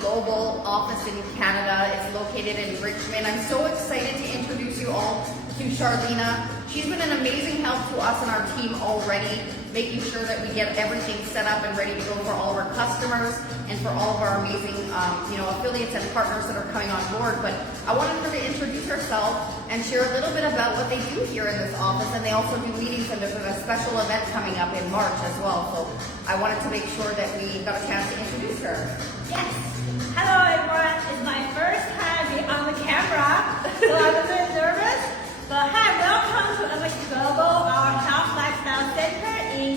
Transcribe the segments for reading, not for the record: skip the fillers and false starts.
Global office in Canada. It's located in Richmond. I'm so excited to introduce you all to Charlena. She's been an amazing help to us and our team already, making sure that we get everything set up and ready to go for all of our customers and for all of our amazing affiliates and partners that are coming on board. But I wanted her to introduce herself and share a little bit about what they do here in this office, and they also do meetings, and there's a special event coming up in March as well. So I wanted to make sure that we got a chance to introduce her. Yes. Hello everyone. It's my first time being on the camera, so I'm a bit nervous. But hi, welcome to NHT Global, our health lifestyle center in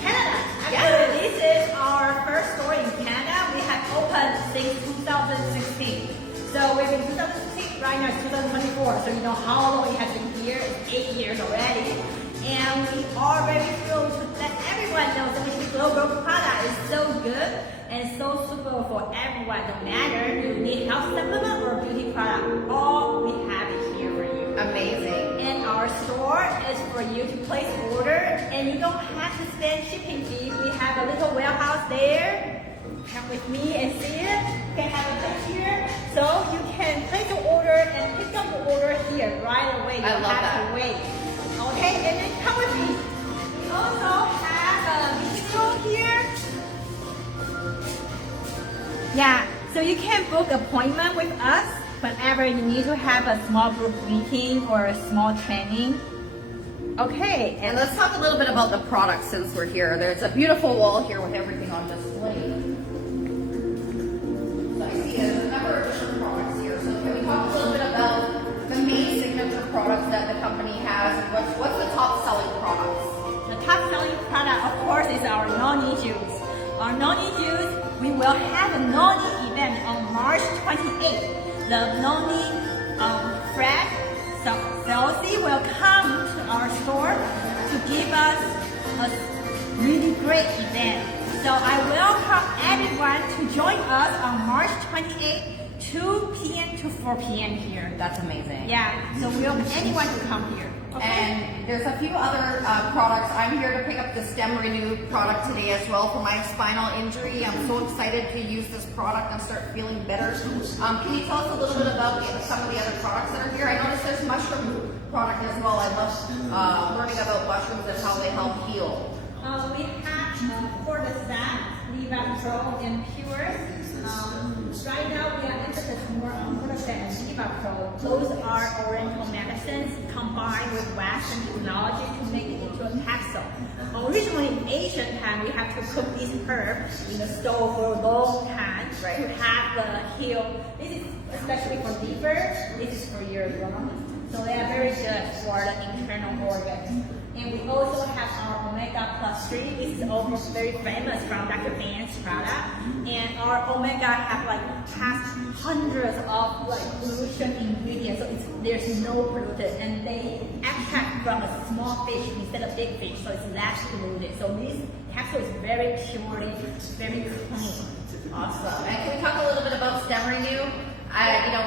Canada. Actually, this is our first store in Canada. We have opened since 2016. So we've been 2016, right now it's 2024. So you know how long it has been here. It's 8 years already. And we are very thrilled to let everyone know that NHT Global product is so good and so suitable for everyone. No matter you need health supplement or beauty product, all we have is here for you. Amazing. And our store is for you to place order, and you don't have to spend shipping fee. We have a little warehouse there. Come with me and see it. You can have a look here. So you can place your order and pick up the order here right away. You don't have to wait. Okay, and then come with me. We also have a bistro here. Yeah, so you can book appointment with us whenever you need to have a small group meeting or a small training. Okay, and let's talk a little bit about the products since we're here. There's a beautiful wall here with everything on display. So I see there's a number of different products here. So can we talk a little bit about the main signature products that the company has? What's the top selling products? The top selling product, of course, is our noni juice. Our noni juice, we will have a noni event on March 28th. The noni Fred Celsi will come to our store to give us a really great event. So I welcome everyone to join us on March 28th, 2 p.m. to 4 p.m. here. That's amazing. Yeah, so we welcome anyone to come here. Okay. And there's a few other products. I'm here to pick up the Stem Renew product today as well for my spinal injury. I'm so excited to use this product and start feeling better. Can you tell us a little bit about some of the other products that are here? I noticed there's mushroom product as well. I love learning about mushrooms and how they help heal. We have for the staff, Liva Pro and Pure. Right now we are emphasis more on Product and Liva Pro. Those are oriental medicines combined with Western technology to make it into a capsule. Originally in ancient time, we have to cook these herbs in the stove for a long time to have the heal. This is especially for liver. This is for your lungs. So they are very good for the internal organs. And we also have our Omega Plus 3. This is almost very famous from Dr. Van's product. And our Omega have past hundreds of pollution ingredients, so there's no polluted. And they extract from a small fish instead of big fish, so it's less polluted. So this capsule is very purely, very clean. Awesome. And can we talk a little bit about Stem Renew?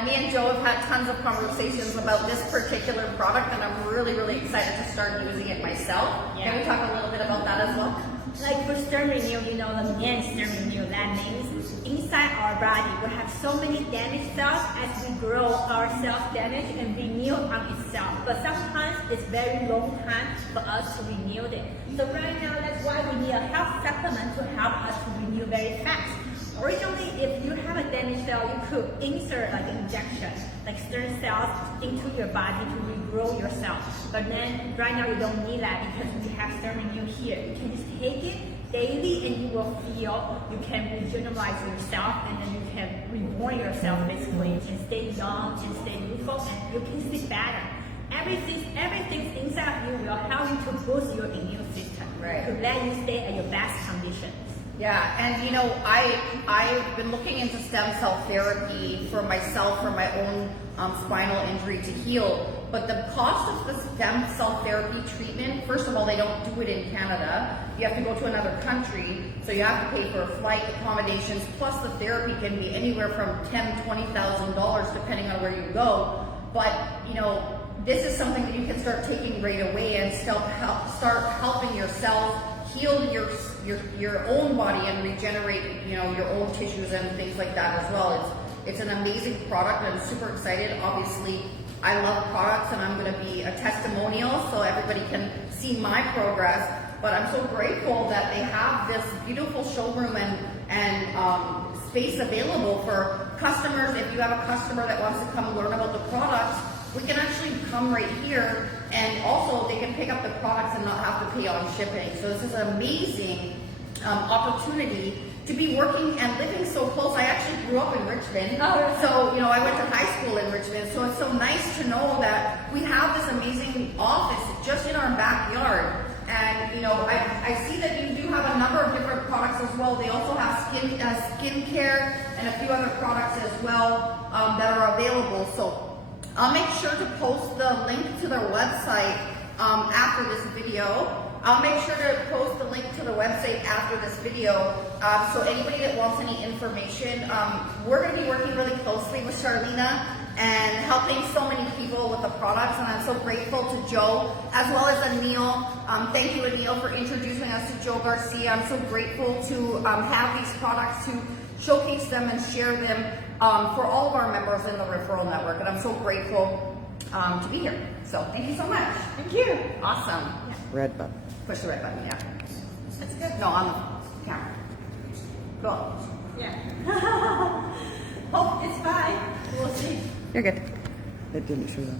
Me and Joe have had tons of conversations about this particular product, and I'm really, really excited to start using it myself. Yeah. Can we talk a little bit about that as well? Like for Stem Renew, the main Stem Renew, that means inside our body we have so many damaged cells. As we grow, our cells damage and renew on itself. But sometimes it's very long time for us to renew it. So right now, that's why we need a health supplement to help us to renew very fast. Originally, if you have a damaged cell, you could insert an injection, like stem cells, into your body to regrow your cells. But then, right now, you don't need that because we have Stem Renew here. You can just take it daily and you will feel you can regenerate yourself, and then you can reborn yourself basically and stay young and stay youthful, and you can sleep better. Everything inside of you will help you to boost your immune system, to let you stay at your best conditions. Yeah, and I've been looking into stem cell therapy for myself, for my own spinal injury to heal. But the cost of the stem cell therapy treatment, first of all, they don't do it in Canada. You have to go to another country, so you have to pay for flight accommodations. Plus, the therapy can be anywhere from $10,000 to $20,000 depending on where you go. But this is something that you can start taking right away and start helping yourself heal your own body and regenerate, you know, your own tissues and things like that as well. It's an amazing product, and I'm super excited. Obviously, I love products, and I'm going to be a testimonial so everybody can see my progress. But I'm so grateful that they have this beautiful showroom and space available for customers. If you have a customer that wants to come learn about the products, we can actually come right here, and also they can pick up the products and not have to pay on shipping. So this is an amazing opportunity to be working and living so close. I actually grew up in Richmond. So, you know, I went to high school in Richmond. So it's so nice to know that we have this amazing office just in our backyard. And, you know, I see that you do have a number of different products as well. They also have skincare and a few other products as well that are available. So I'll make sure to post the link to their website after this video. I'll make sure to post the link to the website after this video. So anybody that wants any information, we're going to be working really closely with Charlena and helping so many people with the products. And I'm so grateful to Joe as well as Anil. Thank you, Anil, for introducing us to Joe Garcia. I'm so grateful to have these products to showcase them and share them for all of our members in the referral network. And I'm so grateful to be here. So thank you so much. Thank you. Awesome. Yeah. Red button. Push the red button, yeah. That's good. No, on the camera. Go. Yeah. Oh, it's fine. We'll see. You're good. It didn't show that.